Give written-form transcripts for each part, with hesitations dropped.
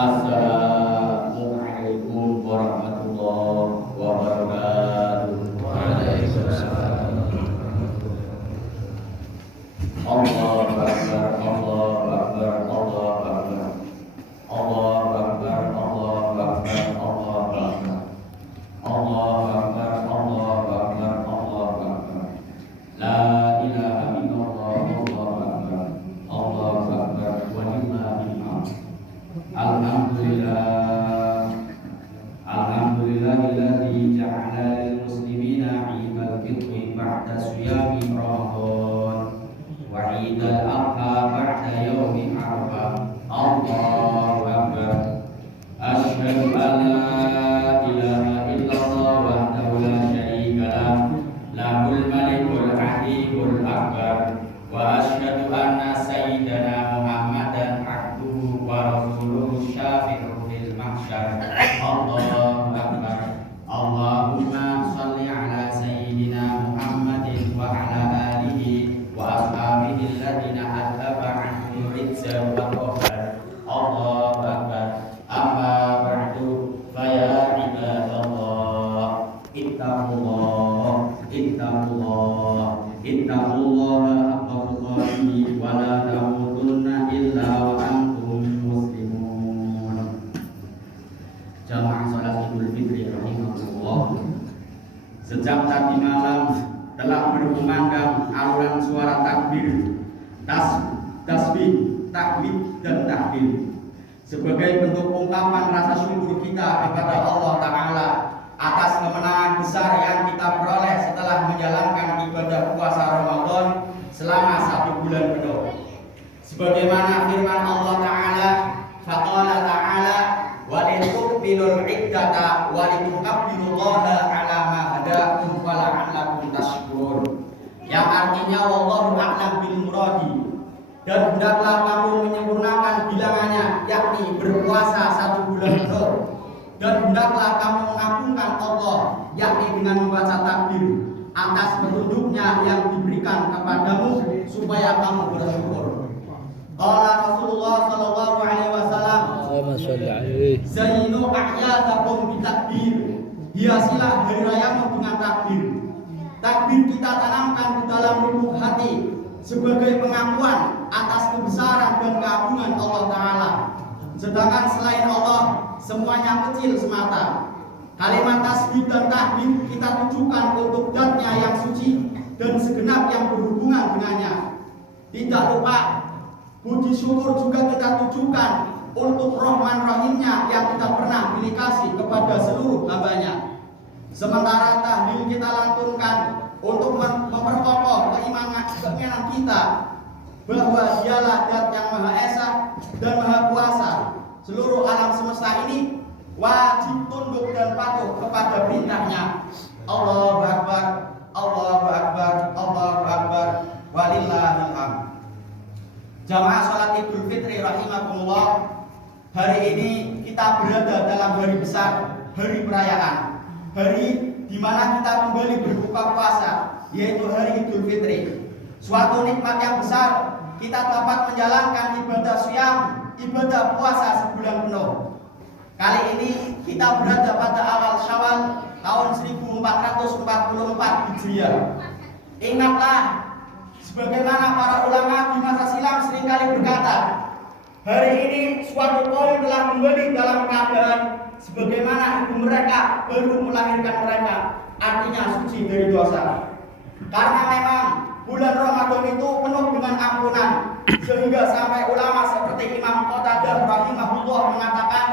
Assalamualaikum warahmatullahi wabarakatuh. Waalaikumsalam. Allahu Akbar, Allahu Akbar, Allahu Akbar. Allahu Akbar, Allahu Akbar, Allahu Akbar. Allahu Akbar, Allahu Akbar, Allahu Akbar. La ilaha illallah, Allahu Akbar. Allahu Akbar, walillahil hamd. Alhamdulillah. Alhamdulillahilladzi ja'ala lil muslimina 'idal fitri ba'da siyami Ramadan wa 'idal adha ba'da yaumi Arafah. Allahu Akbar. Asyhadu an la ilaha illallah wahdahu la syarika lah, lahul malikul haqqul akbar. Wa asyhadu anna sayyidana Muhammadan abduhu wa rasuluhu syafi'u fil mahsyar. Allahu Akbar. Allahumma shalli ala sayyidina Muhammadin wa ala alihi wa ashabihi alladziina adhaba 'anhum rijza wa qahar. Allahu Akbar. Amma ba'du fa ya ibadallah, ittaqullah, ittaqullah, ittaqullaha haqqa tuqatih wa la tamutunna illa wa antum muslimun. Jamaah salat Idul Fitri rahimahullah. Sejak tadi malam telah berkumandang alunan suara takbir, tasbih, tahmid dan tahlil sebagai bentuk ungkapan rasa syukur kita kepada Allah Ta'ala atas kemenangan besar yang kita peroleh setelah menjalankan ibadah puasa Ramadan selama 1 bulan penuh. Sebagaimana firman Allah Ta'ala, faqala ta'ala walitukmilul iddata walitukabbirullaha ala ma hadakum wa la'allakum tashkurun, yang artinya wallahu a'lam bil muradi, dan hendaklah kamu menyempurnakan bilangannya, yakni berpuasa 1 bulan penuh, dan hendaklah kamu mengagungkan Allah, yakni dengan membaca takbir atas petunjuknya yang diberikan kepadamu supaya kamu bersyukur. Qala Rasulullah sallallahu alaihi wasallam, zayyinu a'yadakum bitakbir, hiasilah hari rayamu dengan takbir. Takbir kita tanamkan di dalam lubuk hati sebagai pengakuan atas kebesaran dan keagungan Allah Ta'ala. Sedangkan selain Allah, semuanya kecil semata. Kalimat tasbih dan tahmid kita tujukan untuk zat-Nya yang suci dan segenap yang berhubungan dengannya. Tidak lupa, puji syukur juga kita tujukan untuk Rahman Rahimnya yang kita pernah pilih kasih kepada seluruh hambanya. Sementara tahlil kita lantunkan untuk memperkokoh keimanan kita bahwa Dialah Zat yang Maha Esa dan Maha Kuasa. Seluruh alam semesta ini wajib tunduk dan patuh kepada perintahnya. Allahu Akbar, Allahu Akbar, Allahu Akbar, walillahil hamd. Jamaah salat Idul Fitri rahimakumullah, hari ini kita berada dalam hari besar, hari perayaan, hari di mana kita kembali berbuka puasa, yaitu hari Idul Fitri. Suatu nikmat yang besar, kita dapat menjalankan ibadah syam, ibadah puasa sebulan penuh. Kali ini kita berada pada awal Syawal tahun 1444 Hijriah. Ingatlah, sebagaimana para ulama di masa silam seringkali berkata, hari ini suatu kaum telah kembali dalam keadaan sebagaimana ibu mereka baru melahirkan mereka, artinya suci dari dosa. Karena memang bulan Ramadan itu penuh dengan ampunan, sehingga sampai ulama seperti Imam Qatadah rahimahullah mengatakan,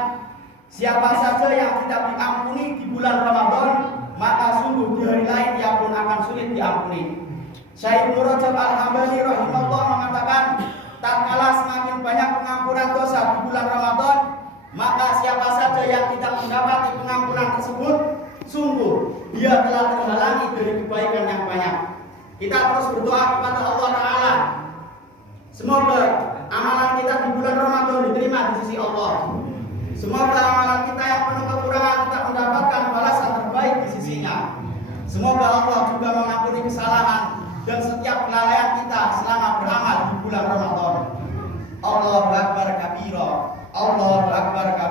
siapa saja yang tidak diampuni di bulan Ramadan, maka sungguh di hari lain ia pun akan sulit diampuni. Syekh Ibnu Rajab Al-Hambali rahimahullah mengatakan, tatkala semakin banyak pengampunan dosa di bulan Ramadan, maka siapa saja yang tidak mendapati pengampunan tersebut, sungguh dia telah terhalangi dari kebaikan yang banyak. Kita terus berdoa kepada Allah Ta'ala, semoga amalan kita di bulan Ramadan diterima di sisi Allah. Semoga amalan kita yang penuh kekurangan tidak mendapatkan balasan terbaik di sisinya. Semoga Allah juga mengampuni kesalahan dan setiap kelalaian kita selama beramal di bulan Ramadan. Allahu Akbar kabira, Allahu Akbar kabira.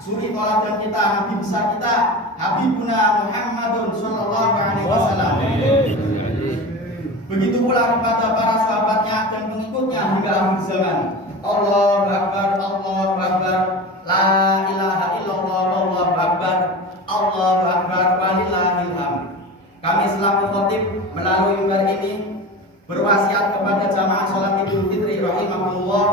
suri toladan kita, nabi besar kita, Habibuna Muhammadun sallallahu alaihi wasallam. Begitu pula kepada para sahabatnya dan pengikutnya hingga akhir zaman. Allahu Akbar, Allahu Akbar, la ilaha illallah, Allahu Akbar, Allahu Akbar, walillahil hamd. Kami selaku khatib melalui mimbar ini berwasiat kepada jamaah salat Idul Fitri rahimahullah,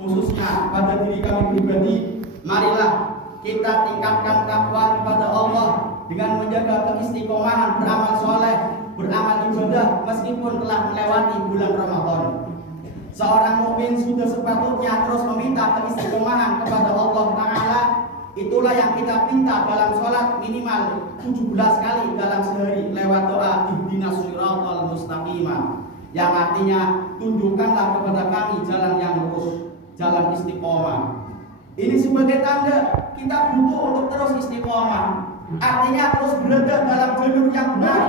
khususnya pada diri kami pribadi, marilah kita tingkatkan takwa kepada Allah dengan menjaga keistiqomahan beramal soleh, beramal ibadah meskipun telah melewati bulan Ramadan. Seorang mukmin sudah sepatutnya terus meminta keistiqomahan kepada Allah Ta'ala. Itulah yang kita minta dalam sholat minimal 17 kali dalam sehari lewat doa ihdinas siratal mustaqimah, yang artinya tunjukkanlah kepada kami jalan yang lurus, jalan istiqomah. Ini sebagai tanda kita butuh untuk terus istiqomah, artinya terus berada dalam jalur yang benar,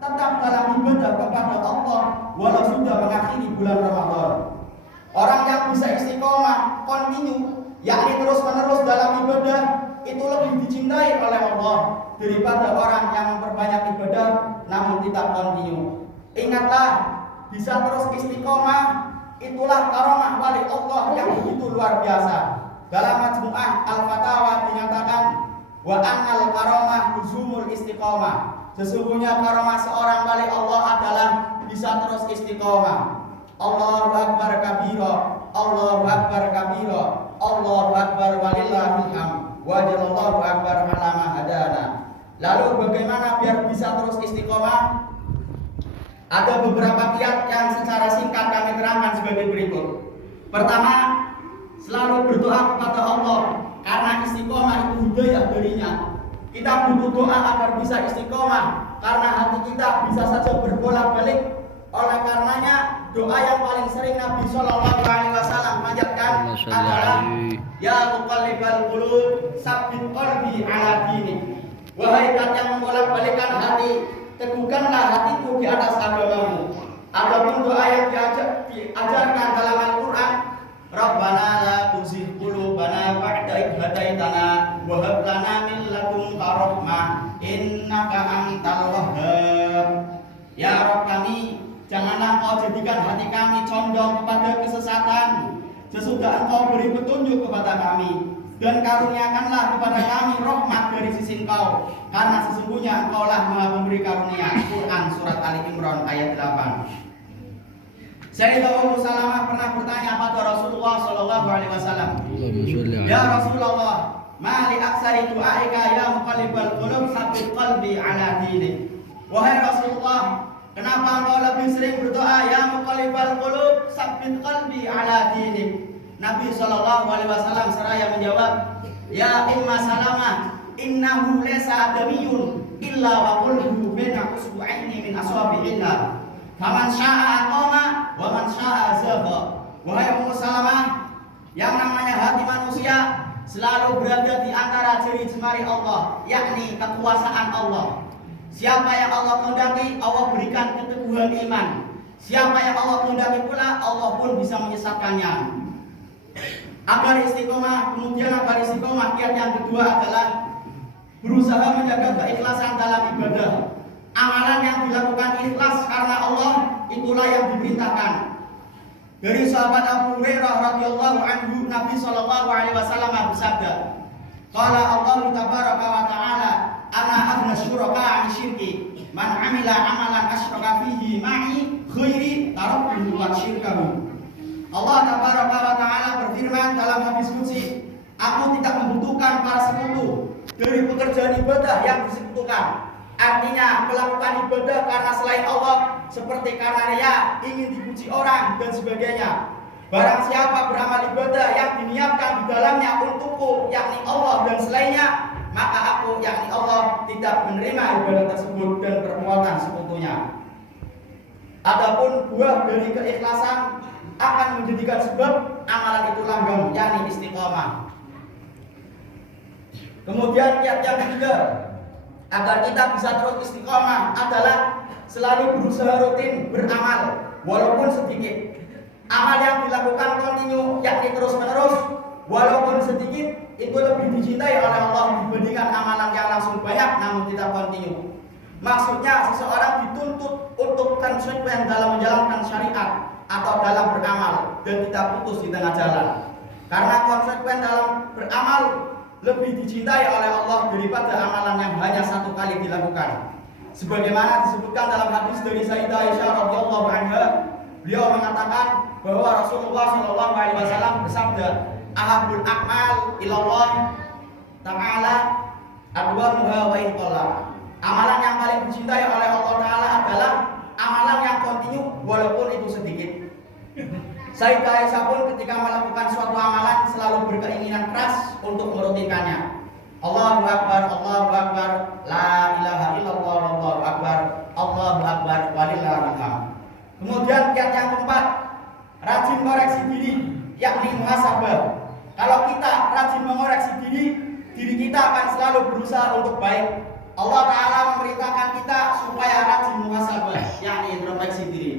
tetap dalam ibadah kepada Allah walau sudah mengakhiri bulan Ramadan. Orang yang bisa istiqomah, kontinu, yakni terus menerus dalam ibadah, itu lebih dicintai oleh Allah daripada orang yang memperbanyak ibadah namun tidak kontinu. Ingatlah, bisa terus istiqomah, itulah karamah wali Allah yang begitu luar biasa. Dalam Majmu'ah Al-Fatawa dinyatakan, wa annal karamah luzumul istiqomah. Sesungguhnya karamah seorang wali Allah adalah bisa terus istiqomah. Allahu Akbar kabira, Allahu Akbar kabira, Allahu Akbar walillahil hamd, wa jallallahu akbar ala ma hadana. Lalu bagaimana biar bisa terus istiqomah? Ada beberapa kiat yang secara singkat kami terangkan sebagai berikut. Pertama, selalu berdoa kepada Allah, karena istiqomah itu hidayah darinya. Kita butuh doa agar bisa istiqomah, karena hati kita bisa saja berbolak-balik. Oleh karenanya doa yang paling sering Nabi Shallallahu Alaihi Wasallam panjatkan adalah ya muqallibal qulub tsabbit qalbi ala dinik. Wahai zat yang membolak-balikkan hati, teguhkanlah hatiku di atas agamamu. Adapun doa yang diajarkan dalam Al-Quran, Rabbana la tuzigh qulubana ba'da idh hadaitana wa hab lana min ladunka rahmah innaka antal wahhab. Ya Rabb kami, janganlah Engkau jadikan hati kami condong kepada kesesatan sesudah Engkau beri petunjuk kepada kami, dan karuniakanlah kepada kami rahmat dari sisi Engkau, karena sesungguhnya Engkau lah Maha Pemberi karunia. Quran surat Ali Imran ayat 8. Sayyidah Ummu Salamah pernah bertanya pada Rasulullah sallallahu alaihi wasallam, "Ya Rasulullah, ma li aksari du'aika ya muqallibal qulub tsabbit qalbi ala dinik." Wahai Rasulullah, kenapa engkau lebih sering berdoa ya muqallibal qulub tsabbit qalbi ala dinik? Nabi sallallahu alaihi wasallam seraya menjawab, "Ya Ummu Salamah, innahu laysa adamiyun illa wa qulbuhu baina usbu'aini min asabi'illah. Faman syaa aqama wa man syaa zaqa." Wahai Ummu Salamah, yang namanya hati manusia selalu berada di antara jari jemari Allah, yakni kekuasaan Allah. Siapa yang Allah kehendaki, Allah berikan keteguhan iman. Siapa yang Allah kehendaki pula, Allah pun bisa menyesatkannya. Agar istiqomah, kemudian agar istiqomah, kiat yang kedua adalah berusaha menjaga keikhlasan dalam ibadah. Amalan yang dilakukan ikhlas karena Allah, itulah yang diperintahkan. Dari sahabat Abu Hurairah radhiyallahu anhu, Nabi sallallahu alaihi wasallam bersabda, qala Allah tabaraka wa ta'ala, ana aghna syuraka 'an syirki, man 'amila 'amalan asyraka fihi ma'i khairi taraktuhu wa syirkahu. Allah tabaraka wa ta'ala berfirman dalam hadis qudsi, aku tidak membutuhkan para sekutu dari pekerjaan ibadah yang disekutukan. Artinya melakukan ibadah karena selain Allah, seperti karena ria, ingin dipuji orang dan sebagainya. Barang siapa beramal ibadah yang diniatkan di dalamnya untukku, yakni Allah dan selainnya, maka aku, yakni Allah, tidak menerima ibadah tersebut dan perbuatan sekutunya. Adapun buah dari keikhlasan akan menjadikan sebab amalan itu langgeng, yakni istiqomah. Kemudian kiat yang ketiga agar kita bisa terus istiqomah adalah selalu berusaha rutin beramal walaupun sedikit. Amal yang dilakukan kontinu, yakni terus menerus, walaupun sedikit, itu lebih dicintai oleh Allah dibandingkan amalan yang langsung banyak namun tidak kontinu. Maksudnya seseorang dituntut untuk konsekuen dalam menjalankan syariat atau dalam beramal dan tidak putus di tengah jalan. Karena konsekuen dalam beramal lebih dicintai oleh Allah daripada amalan yang hanya satu kali dilakukan. Sebagaimana disebutkan dalam hadis dari Sayyidah Aisyah radhiyallahu anha, beliau mengatakan bahwa Rasulullah Shallallahu alaihi wasallam bersabda, "Ahabul a'mal ilallah ta'ala adwamuha wa in qalla." Amalan yang paling dicintai oleh Allah Ta'ala adalah amalan yang kontinu walaupun itu sedikit. Sayyidah Aisyah pun ketika melakukan suatu amalan selalu berkeinginan keras untuk merutinkannya. Allahu Akbar, Allahu Akbar, la ilaha illallah, Allahu Akbar, Allahu Akbar, walillahil hamd. Kemudian kiat yang keempat, rajin koreksi diri, yakni muhasabah. Kalau kita rajin mengoreksi diri kita akan selalu berusaha untuk baik. Allah Ta'ala memerintahkan kita supaya rajin muhasabah, yakni introspeksi diri.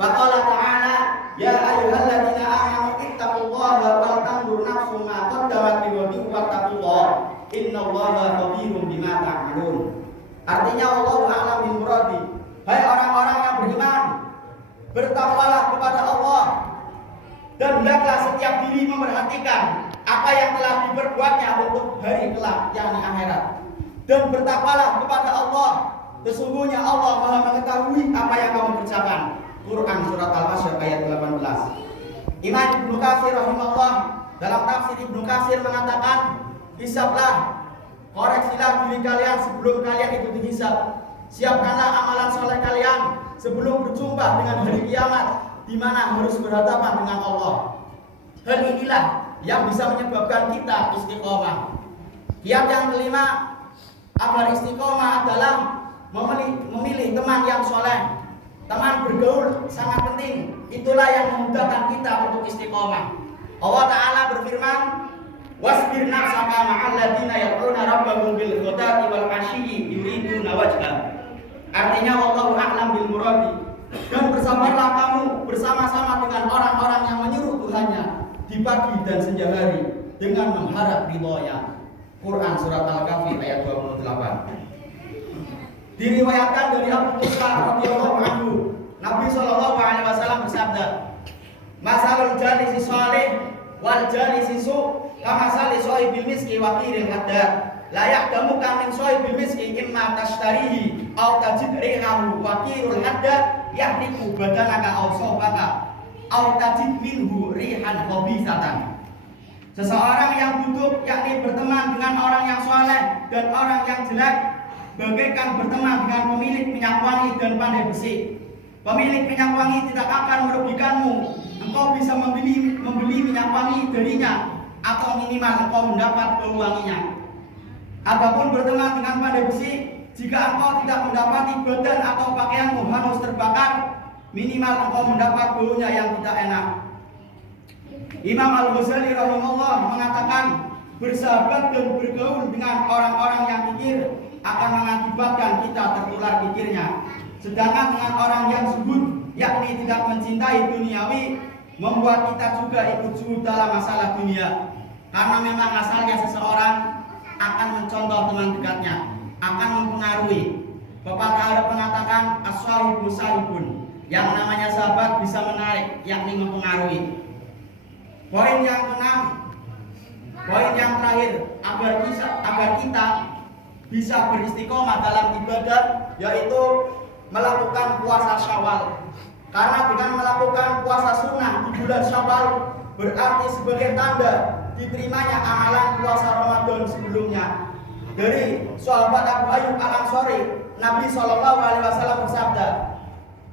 Faqala ta'ala, ya ayyuhalladzina amanu ittaqullaha wal tanzur nafsum ma qaddamat lighadin wattaqullaha innallaha khabirum bima ta'malun. Artinya Allahu a'lam bil muradi. Hai orang-orang yang beriman, bertakwalah kepada Allah dan hendaklah setiap diri memperhatikan apa yang telah diperbuatnya untuk hari kelak, yakni akhirat. Dan bertakwalah kepada Allah, sesungguhnya Allah Maha mengetahui apa yang kamu kerjakan. Quran surat Al-Hasyr ayat 18. Imam Ibnu Katsir rahimahullah dalam tafsir Ibnu Katsir mengatakan, hisablah, koreksilah diri kalian sebelum kalian itu dihisab. Siapkanlah amalan soleh kalian sebelum berjumpa dengan hari kiamat, di mana harus berhadapan dengan Allah. Hal inilah yang bisa menyebabkan kita istiqomah. Kiat yang kelima agar istiqomah adalah memilih teman yang soleh. Teman bergaul sangat penting. Itulah yang memudahkan kita untuk istiqomah. Allah Ta'ala berfirman, wasbir nafsaka ma'al ladzina yad'una rabbahum bil ghadati wal 'ashyi yuriduna wajha. Artinya Allahu a'lam bil muradi. Dan bersabarlah kamu bersama-sama dengan orang-orang yang menyuruh Tuhannya di pagi dan senja hari dengan mengharap ridhonya. Quran surat Al-Kahfi ayat 28. Diriwayatkan dari Abu Musa radhiyallahu anhu, Nabi sallallahu alaihi wasallam bersabda, "Masalul jalisi shalih wal jalisi su kamasali shahibil miski wa qiril haddad. La yahdamuka min shahibil miski imma tashtarihi aw tajid rihahu wa qirul haddad yahniku badanaka aw sawbaka aw tajid minhu rihan khabithatan." Seseorang yang duduk yakni berteman dengan orang yang soleh dan orang yang jelek bagaikan berteman dengan pemilik minyak wangi dan pandai besi. Pemilik minyak wangi tidak akan merugikanmu. Engkau bisa membeli minyak wangi darinya atau minimal engkau mendapat bau wanginya. Adapun berteman dengan pandai besi, jika engkau tidak mendapati badan atau pakaianmu hangus terbakar, minimal engkau mendapat baunya yang tidak enak. Imam Al-Ghazali rahimahullah mengatakan, bersahabat dan bergaul dengan orang-orang yang kikir akan mengakibatkan kita tertular kikirnya. Sedangkan dengan orang yang zuhud, yakni tidak mencintai duniawi, membuat kita juga ikut zuhud dalam masalah dunia. Karena memang asalnya seseorang akan mencontoh teman dekatnya, akan mempengaruhi. Pepatah Arab mengatakan as-sahibu sahibun, yang namanya sahabat bisa menarik, yakni mempengaruhi. Poin yang keenam, poin yang terakhir agar kita bisa beristiqomah dalam ibadah, yaitu melakukan puasa Syawal. Karena dengan melakukan puasa sunnah di bulan Syawal berarti sebagai tanda diterimanya amalan puasa Ramadan sebelumnya. Dari sahabat Abu Ayyub Al-Ansari, Nabi SAW bersabda,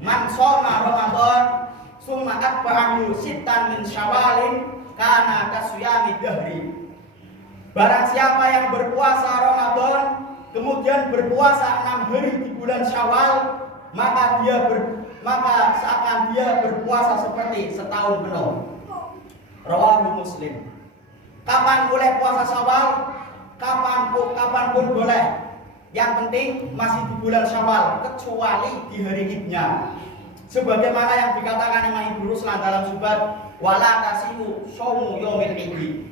"Man shoma Ramadan summa atba'ahu sittan min Syawalin kana kasuyami dahri." Barang siapa yang berpuasa Ramadan kemudian berpuasa 6 hari di bulan Syawal, maka seakan dia berpuasa seperti setahun penuh. Rawahu Muslim. Kapan boleh puasa Syawal? Kapanpun boleh. Yang penting masih di bulan Syawal, kecuali di hari Idnya. Sebagaimana yang dikatakan Imam Ibnu Ruslan dalam subat wala tasihu shaumu yaumil idi.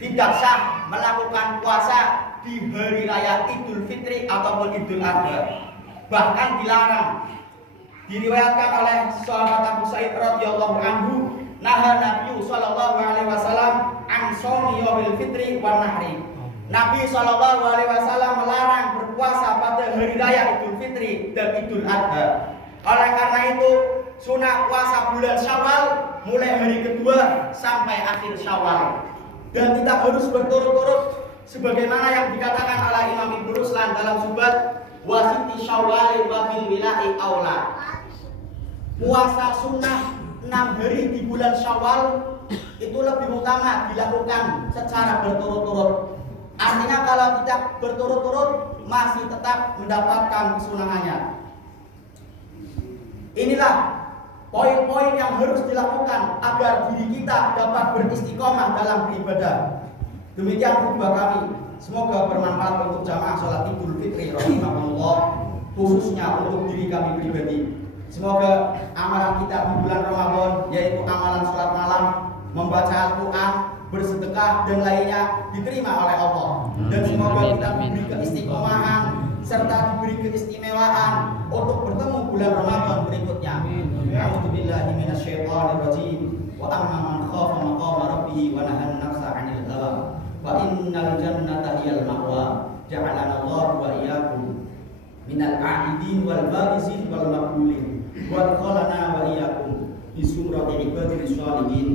tidak sah melakukan puasa di hari raya Idul Fitri ataupun Idul Adha. Bahkan dilarang. Diriwayatkan oleh sahabat Abu Sa'id radhiyallahu anhu, naha Nabi sallallahu alaihi wasallam an shaumi yaumil fitri wan nahri. Nabi sallallahu alaihi wasallam melarang berpuasa pada hari raya Idul Fitri dan Idul Adha. Oleh karena itu, sunah puasa bulan Syawal mulai hari kedua sampai akhir Syawal. Dan tidak harus berturut-turut sebagaimana yang dikatakan oleh Imam Ibnu Ruslan dalam subat wasiti Syawal wa bil wila'i aula. Puasa sunnah 6 hari di bulan Syawal itu lebih utama dilakukan secara berturut-turut. Artinya kalau tidak berturut-turut masih tetap mendapatkan kesunahannya. Inilah poin-poin yang harus dilakukan agar diri kita dapat beristiqomah dalam beribadah. Demikian khutbah kami. Semoga bermanfaat untuk jamaah sholat Idul Fitri rahimahullah, khususnya untuk diri kami pribadi. Semoga amalan kita di bulan Ramadan, yaitu amalan sholat malam, membaca Al-Quran, bersedekah dan lainnya diterima oleh Allah. Dan semoga kita diberi keistiqomahan serta diberi keistimewaan untuk bertemu bulan Ramadan berikutnya. A'udzubillahi minasyaitonirrajim. Wa amma man khafa maqama rabbih wa nahan nafsa 'anil hawa fa innal jannata hiyal ma'wa. Ja'alana Allah wa iyyakum minal 'abidin wal faizin wal maqbulin. Wa adkhalana wa iyyakum fi sumrati ibadil shalihin.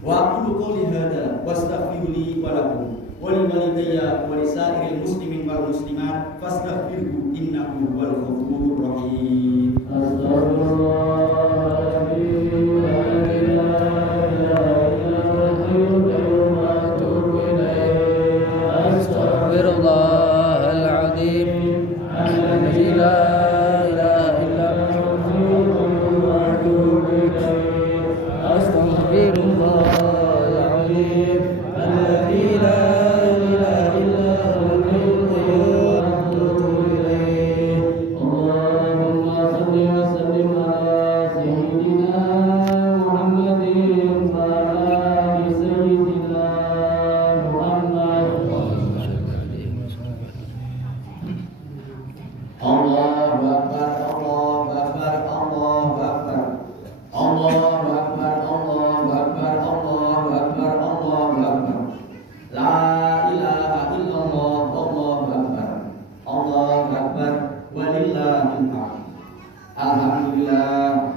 Wa aqulu qouli hadza wastaghfiru li wa lakum wa li walidayya wa li sa'iril muslimin wal muslimat fastaghfiruhu innahu huwal ghafurur rahim. Astaghfirullahal azim alladzi la ilaha illa huwa atubu ilaih. Astaghfirullahal azim alladzi la ilaha illa huwa atubu ilaih. Allahumma shalli wa sallim ala sayyidina Muhammadin wa ala ali sayyidina Muhammad. Allahu Akbar, Allahu Akbar, Allahu Akbar. Allahu Akbar, Allahu Akbar, Allahu Akbar, Allahu Akbar. La ilaha illallah, Allahu Akbar. Allahu Akbar, walillahil hamd. Alhamdulillah.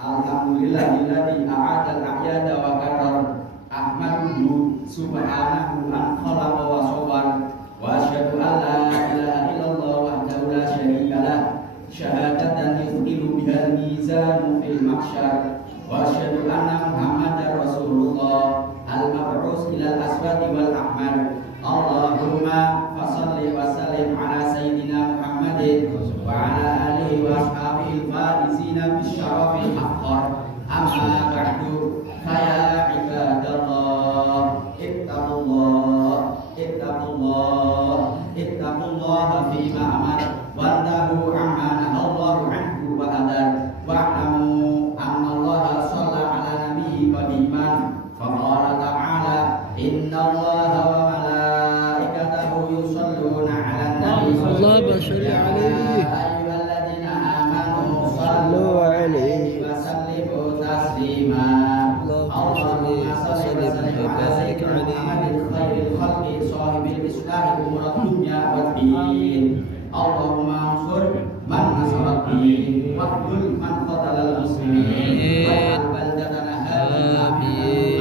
Alhamdulillahilladzi a'ada al-a'yada wa karar. Ahmaduhu subhanahu an khalaqa wa sawwar. Wa asyhadu an la ilaha illallah wahdahu la syarika lah. Syahadatan yuqimu bihal mizanu fil mahsyar. Wa asyhadu anna Muhammadar Rasulullah al-mab'us ilal aswadi wal ahmar. Allahumma fashalli wa sallim ala sayyidina Muhammadin wa ala alihi wa ashabihi al-faizina bisyarafil haqqar. Amma ba'du, ya ibadallah, ittaqullah, ittaqullah, ittaqullah fima amar wantahu amma nahallahu anhu wa adar. Wa'lamu anna Allah shalla ala nabiyyi qadiman faqala ta'ala inna Allaha wa malaikatahu yusalluna 'alan nabi Allahumma shalli alaihi ayyuhalladzina amanu sallu sallu alaihi wa sallimu taslima. Allahumma salli wa sallim ala sayyidina Muhammadin khairil khalqi sahibil islahi umurad dunya wad din. Allahumma ansur man nasarat din wa qul man qatalal muslimin wa al baldatana hadhihi